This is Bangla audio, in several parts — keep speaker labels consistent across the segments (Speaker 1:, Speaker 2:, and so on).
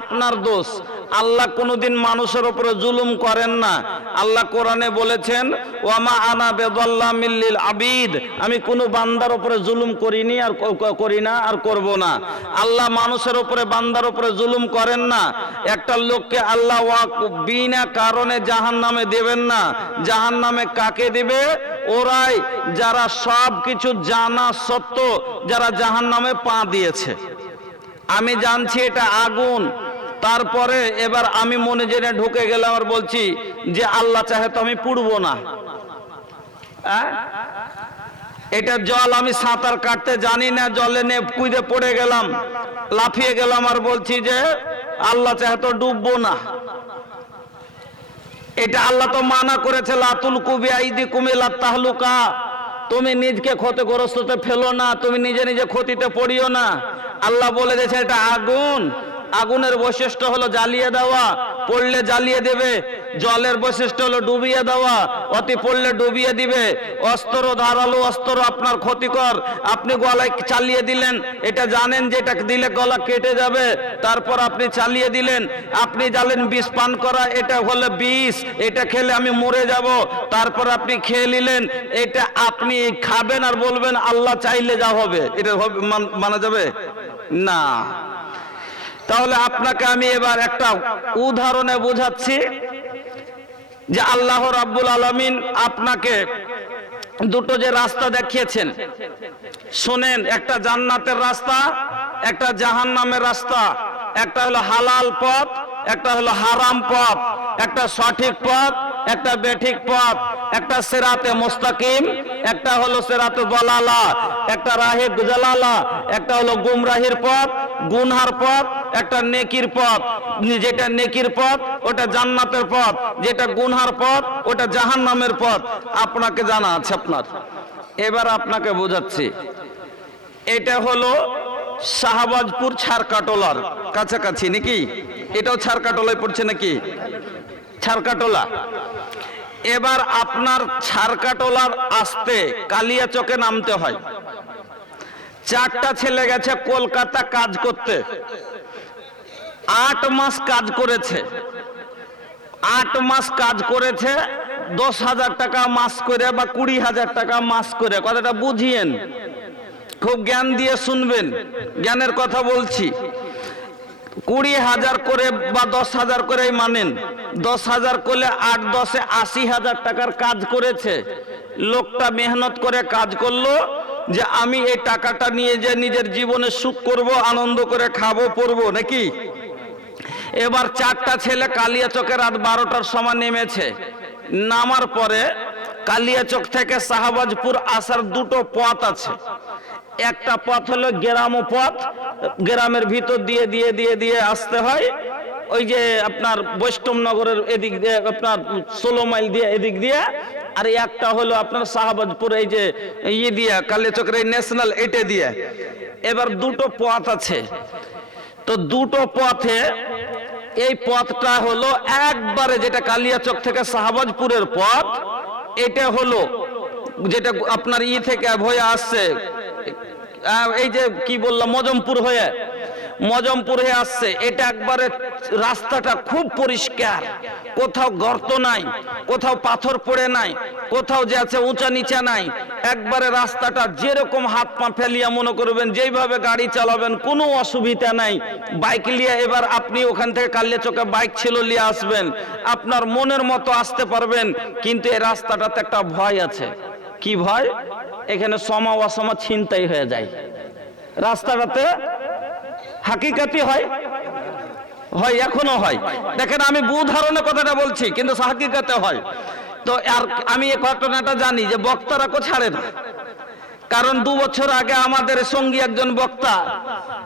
Speaker 1: আপনার দোষ। আল্লাহ কোনোদিন মানুষের উপরে জুলুম করেন না। আল্লাহ কোরআনে বলেছেন, ওয়ামা আনা বেদল্লা মিল্লিল আবিদ। আমি কোনো বান্দার উপরে জুলুম করিনি আর করি না আর করব না। আল্লাহ মানুষের উপরে, বান্দার উপরে জুলুম করেন না। একটা লোককে আল্লাহ বিনা কারণে জাহান নামে দেবেন না। জাহান নামে কাকে দিবে? ওরাই যারা সব কিছু জানা সত্ত্বেও যারা জাহান নামে পা দিয়েছে। আমি জানছি এটা আগুন। তারপরে এবার আমি মনে জেনে ঢুকে গেলাম আর বলছি যে আল্লাহ চাহে তো আমি পুড়বো না। আহ? এটা জল আমি সাঁতার কাটতে জানি না, জলে নে কুইদে পড়ে গেলাম, লাফিয়ে গেলাম আর বলছি যে আল্লাহ চাহে তো ডুববো না। এটা আল্লাহ তো মানা করেছে, লাতুল কুবি আইদি কুমিলা তাহলুকা। তুমি নিজকে ক্ষতিগ্রস্ততে ফেলো না, তুমি নিজে নিজে ক্ষতিতে পড়িও না। আল্লাহ বলে দিয়েছে এটা আগুন। আগুনের বৈশিষ্ট্য হলো জ্বালিয়ে দেওয়া, পড়লে জ্বালিয়ে দেবে, জলের বৈশিষ্ট্য হলো ডুবিয়ে দেওয়া, অতি পড়লে ডুবিয়ে দিবে, অস্ত্র, ধারালো অস্ত্র আপনার ক্ষতিকর, আপনি গলায় চালিয়ে দিলেন, এটা জানেন যে এটা দিলে গলা কেটে যাবে, তারপর আপনি চালিয়ে দিলেন, আপনি জানেন বিষ পান করা, এটা হলে বিষ, এটা খেলে আমি মরে যাব, তারপর আপনি খেয়ে নিলেন, এটা আপনি খাবেন আর বলবেন, আল্লাহ চাইলে যা হবে, এটা মানা যাবে? না। তাহলে আপনাকে আমি এবার একটা উদাহরণে বোঝাচ্ছি যে আল্লাহ রাব্বুল আলামিন আপনাকে দুটো যে রাস্তা দেখিয়েছেন। শোনেন, একটা জান্নাতের রাস্তা, একটা জাহান্নামের রাস্তা, একটা হলো হালাল পথ, একটা হলো হারাম পথ, একটা সঠিক পথ, একটা বেঠিক পথ, একটা সেরাতে মোস্তাকিম, একটা হলো সেরাতে বলালা একটা রাহে গুজালালা একটা হলো গুমরাহির পথ, গুনহার পথ একটা নেকির পথ, যেটা নেকির পথ, ওটা জান্নাতের পথ, যেটা গুনহার পথ, ওটা জাহান্নামের পথ। আপনাকে জানা আছে আপনার। এবার আপনাকে বোঝাচ্ছি। এটা হলো শাহবাজপুর ছারকাটোলার কাছাকাছি, নাকি? এটাও ছারকাটোলায় পড়ছে নাকি? ছারকাটোলা। এবার আপনার ছারকাটোলার আসতে কালিয়াচকে নামতে হয়। চারটা ছেলে গেছে কলকাতা কাজ করতে। আট মাস কাজ করেছে। আট মাস কাজ করেছে, দশ হাজার টাকা মাস করে বা কুড়ি হাজার টাকা মাস করে। কথাটা বুঝিয়েন। খুব জ্ঞান দিয়ে শুনবেন। জ্ঞানের কথা বলছি। কুড়ি হাজার করে বা দশ হাজার করেই মানেন। দশ হাজার করলে আট দশে আশি হাজার টাকার কাজ করেছে। লোকটা মেহনত করে কাজ করল যে আমি এই টাকাটা নিয়ে যে নিজের জীবনে সুখ করব, আনন্দ করে খাব পরবো নাকি? এবার চারটা ছেলে কালিয়াচকে রাত বারোটার সময় নেমেছে। নামার পরে কালিয়াচক থেকে শাহবাজপুর আসার দুটো পথ আছে। একটা পথ হলো গ্রাম পথ। গ্রামের ভিতর দিয়ে দিয়ে দিয়ে দিয়ে আসতে হয়। ওই যে আপনার বৈষ্ণব নগরের এদিক দিয়ে, আপনার ষোলো মাইল দিয়ে এদিক দিয়ে। আর একটা হলো আপনার শাহবাজপুর, এই যে ইয়ে দিয়ে কালিয়াচকের এই ন্যাশনাল এটে দিয়ে। এবার দুটো পথ আছে। তো দুটো পথে এই পথটা হলো একবারে যেটা কালিয়াচক থেকে শাহবাজপুরের পথ, এটা হলো যেটা আপনার ই থেকে হয়ে আসছে এই যে কি বললাম, মজমপুর হয়ে। মজমপুর হয়ে আসছে। এটা একবারে রাস্তাটা খুব পরিষ্কার। কোথাও গর্ত নাই, কোথাও পাথর পড়ে নাই, কোথাও যে আছে উঁচা নিচা নাই। একবারে রাস্তাটা যেরকম হাত পা ফেলিয়া মনে করবেন, যেইভাবে গাড়ি চালাবেন, কোনো অসুবিধা নাই। বাইক নিয়ে এবার আপনি ওখান থেকে কালিয়া চোখে বাইক ছিল নিয়ে আসবেন। আপনার মনের মতো আসতে পারবেন, কিন্তু এই রাস্তাটাতে একটা ভয় আছে। কি ভয়? এখানে সমা অসমা ছিনতাই হয়ে যায়। রাস্তাটাতে হাকিকাতি হয়? হয়, এখনও হয়। দেখেন, আমি বুধারণে কথাটা বলছি, কিন্তু হাকিকাতে হয়। তো আর আমি এই ঘটনাটা জানি যে বক্তারা কো ছাড়ে না। কারণ দু বছর আগে আমাদের সঙ্গী একজন বক্তা,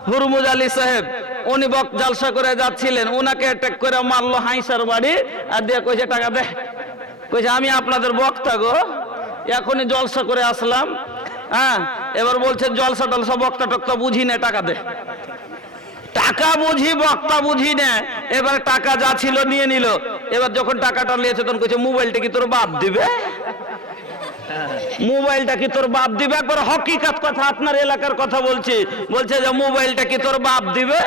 Speaker 1: হুরমুজ আলী সাহেব, উনি বক জালসা করে যাচ্ছিলেন, উনাকে অ্যাটাক করে মারলো হাইসার বাড়ি, আর দিয়ে কইছে, টাকা দে। কইছে, আমি আপনাদের বক্তা গো, এখনই জলসা করে আসলাম। হ্যাঁ এবার বলছে জলসা টলসা বক্তা টক্তা বুঝি না, টাকা দে। টাকা বুঝি, বক্তা বুঝি না। এবার টাকা যা ছিল নিয়ে নিল। এবার যখন টাকাটা নিয়েছে, তখন কইছে, মোবাইলটা কি তোর বাপ দিবে? মোবাইলটা কি তোর বাপ দিবে? একবার হকিকাত কথা আপনার এলাকার কথা বলছি। বলছে যে, মোবাইলটা কি তোর বাপ দিবে?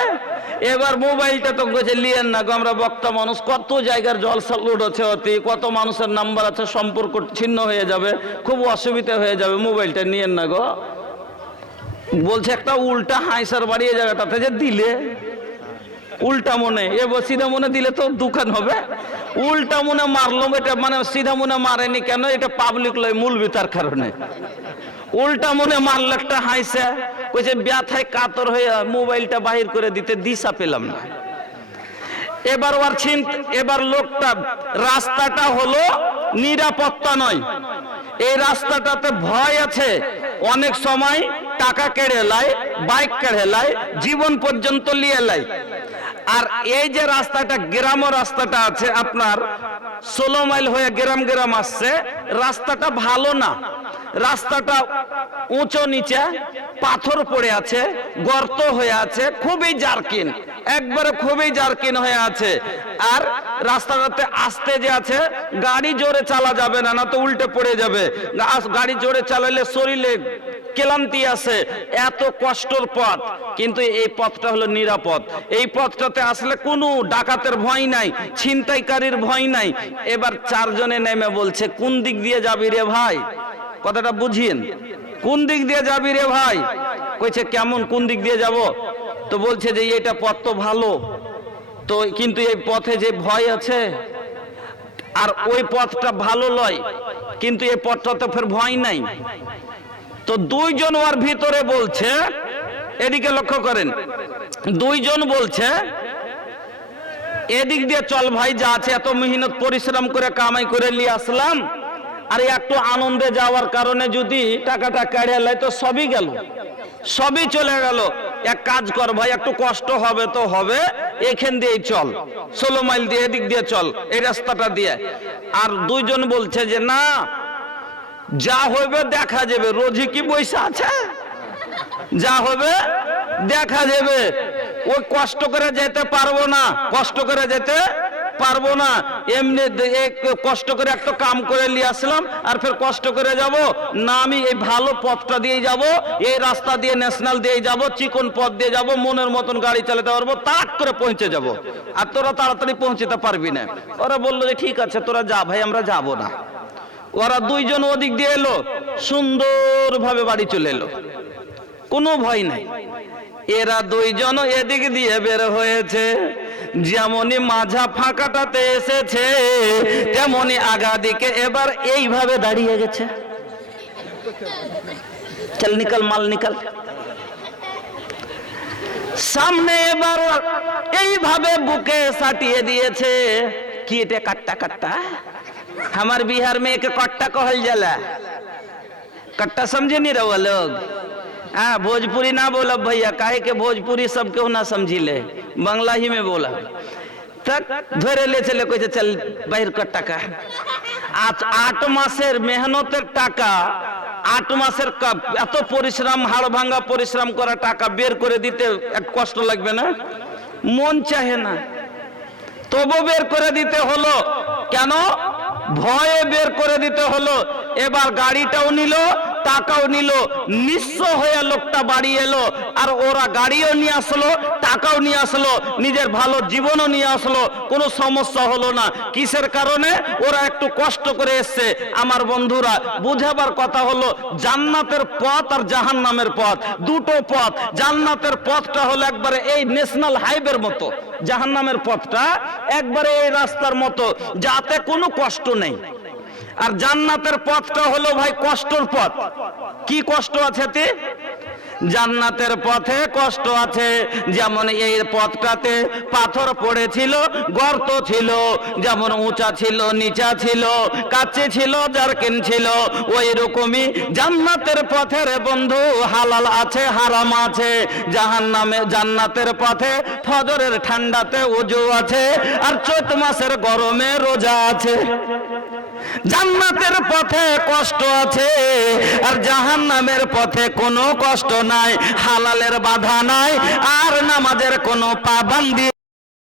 Speaker 1: এবার মোবাইলটা তো গেছে লিয়েন না গো, আমরা বক্তা মানুষ। কত জায়গার জলসা লোড আছে অতি। কত মানুষের নাম্বার আছে, সম্পর্ক ছিন্ন হয়ে যাবে। খুব অসুবিধা হয়ে যাবে। মোবাইলটা নিয়েন না গো। বলছে একটা উল্টা হাইসার বাড়ি এই জায়গাটাতে যে দিলে। উল্টা মনে, এ সিধা মনে দিলে তো দোকান হবে। উল্টা মনে মারলো, এটা মানে সিধা মনে মারেনি কেন? এটা পাবলিক লয় মূল বিতার কারণে। উল্টা মনে মারলো একটা হাইসে, কইছে, ব্যথায় কাতর হয়ে মোবাইলটা বাহির করে দিতে দিশা পেলাম না। এবার ওর ছিন, এবার লোকটা, রাস্তাটা হলো নিরাপত্তা নয়। এই রাস্তাটাতে ভয় আছে। অনেক সময় টাকা কেড়ে লাই, বাইক কেড়ে লাই, জীবন পর্যন্ত লিয়ে লাই। আর এই যে রাস্তাটা গ্রাম রাস্তাটা আছে আপনার, ষোলো মাইল হয়ে গ্রাম গ্রাম আসছে, রাস্তাটা ভালো না। রাস্তাটা উঁচু নিচে, পাথর পড়ে আছে, গর্ত হয়ে আছে, খুবই জারকিন। একবারে খুবই জারকিন হয়ে আছে। আর রাস্তাটাতে আসতে যে আছে, গাড়ি জোরে চালা যাবে না না তো উল্টে পড়ে যাবে। গাড়ি জোরে চালালে শরীরে ক্লান্তি আছে, এত কষ্টর পথ। কিন্তু এই পথটা হলো নিরাপদ। এই পথটাতে আসলে কোনো ডাকাতের ভয় নাই, ছিনতাইকারীর ভয় নাই। এবার চারজনে নেমে বলছে, কোন দিক দিয়ে যাবি রে ভাই? কথাটা বুঝিয়েন। কোন দিক দিয়ে যাবি রে ভাই? কইছে, কেমন কোন দিক দিয়ে যাব? তো বলছে যে এটা পথ তো ভালো। তো কিন্তু এই পথে যে ভয় আছে, আর ওই পথটা ভালো লয়। কিন্তু এই পথটাতে ফের ভয় নাই। তো দুইজন ওর ভিতরে বলছে, এদিকে লক্ষ্য করেন, দুইজন বলছে, এদিক দিয়ে চল ভাই, যা আছে এত মেহনত, পরিশ্রম করে, কামাই করে নিয়ে আসলাম। আর একটু আনন্দে যাওয়ার কারণে যদি টাকাটা কাড়ে লাই তো সবই গেল। সবই চলে গেল। এক কাজ কর ভাই, একটু কষ্ট হবে তো হবে, এখান দিয়েই চল। ষোলো মাইল দিয়ে এদিক দিয়ে চল, এই রাস্তাটা দিয়ে। আর দুইজন বলছে যে, না যা হবে দেখা যাবে। রোজি কি বৈশা আছে? যা হবে দেখা যাবে। ওই কষ্ট করে যেতে পারব না, কষ্ট করে যেতে পারব না। এমনি কষ্ট করে একটা কাম করে নিয়ে আসলাম, আর ফের কষ্ট করে যাব, না আমি এই ভালো পথটা দিয়ে যাব, এই রাস্তা দিয়ে ন্যাশনাল দিয়ে যাব, চিকন পথ দিয়ে যাব, মনের মতন গাড়ি চালাতে পারব, তাক করে পৌঁছে যাব। আর তোরা তাড়াতাড়ি পৌঁছতে পারবি না। ওরা বলল যে, ঠিক আছে, তোরা যা ভাই, আমরা যাব না। ওরা দুইজন ওদিক দিয়ে এলো, সুন্দরভাবে বাড়ি চলে এলো। কোনো ভয় নাই। এরা দুইজন এদিক দিয়ে বের হয়েছে যেমনই মাঝা ফাঁকাটাতে এসেছে, তেমনি আগা দিকে এবার এইভাবে দাঁড়িয়ে গেছে। চল নিকাল, মাল নিকাল। সামনে এবার এইভাবে বুকে সাটিয়ে দিয়েছে। কি এটা কাট্টা কাট্টা? हमार बिहार में एक कट्टा कहल जाला कट्टा समझे नहीं रहो लोग हाँ भोजपुरी ना बोलब भैया काहे के भोजपुरी सब केहू ना समझी ले बांग्ला ही में बोला तक ধরে লেছিল কইছে চল বাইর কর টাকা আট আট মাসের মেহনতের টাকা আট মাসের কা- এত পরিশ্রম হাড় ভাঙ্গা পরিশ্রম করা টাকা বের করে দিতে এক কষ্ট লাগবে না মন চাহে না তবু বের করে দিতে হলো কেন ভয়ে বের করে দিতে হলো। এবার গাড়িটাও নিল টাকাও নিল, নিঃস্ব হয়ে লোকটা বাড়ি এলো, আর ওরা গাড়িও নিয়ে আসলো, টাকাও নিয়ে আসলো, নিজের ভালো জীবনও নিয়ে আসলো, কোনো সমস্যা হলো না। কিসের কারণে? ওরা একটু কষ্ট করে এসছে। আমার বন্ধুরা, বুঝাবার কথা হলো, জান্নাতের পথ আর জাহান্নামের পথ, দুটো পথ। জান্নাতের পথটা হলো একবারে এই ন্যাশনাল হাইওয়ের মতো। জাহান্নামের পথটা একবারে এই রাস্তার মতো, যাতে কোনো কষ্ট নেই। আর জান্নাতের পথটা হলো ভাই কষ্টর পথ। কি কষ্ট আছে তে? জান্নাতের পথে কষ্ট আছে, যেমন এই পথটাতে পাথর পড়েছিল, গর্ত ছিল, যেমন উঁচা ছিল, নিচা ছিল, কাছে ছিল, জারকিন ছিল ওই রকমই জান্নাতের পথের বন্ধু, হালাল আছে, হারাম আছে, জাহান্নামে জান্নাতের পথে ফজরের ঠান্ডাতে উজু আছে, আর চৈত মাসের গরমে রোজা আছে। জান্নাতের পথে কষ্ট আছে আর জাহান্নামের পথে কোনো কষ্ট নাই, হালালের বাধা নাই, আর নামাজের কোনো পাবান্দি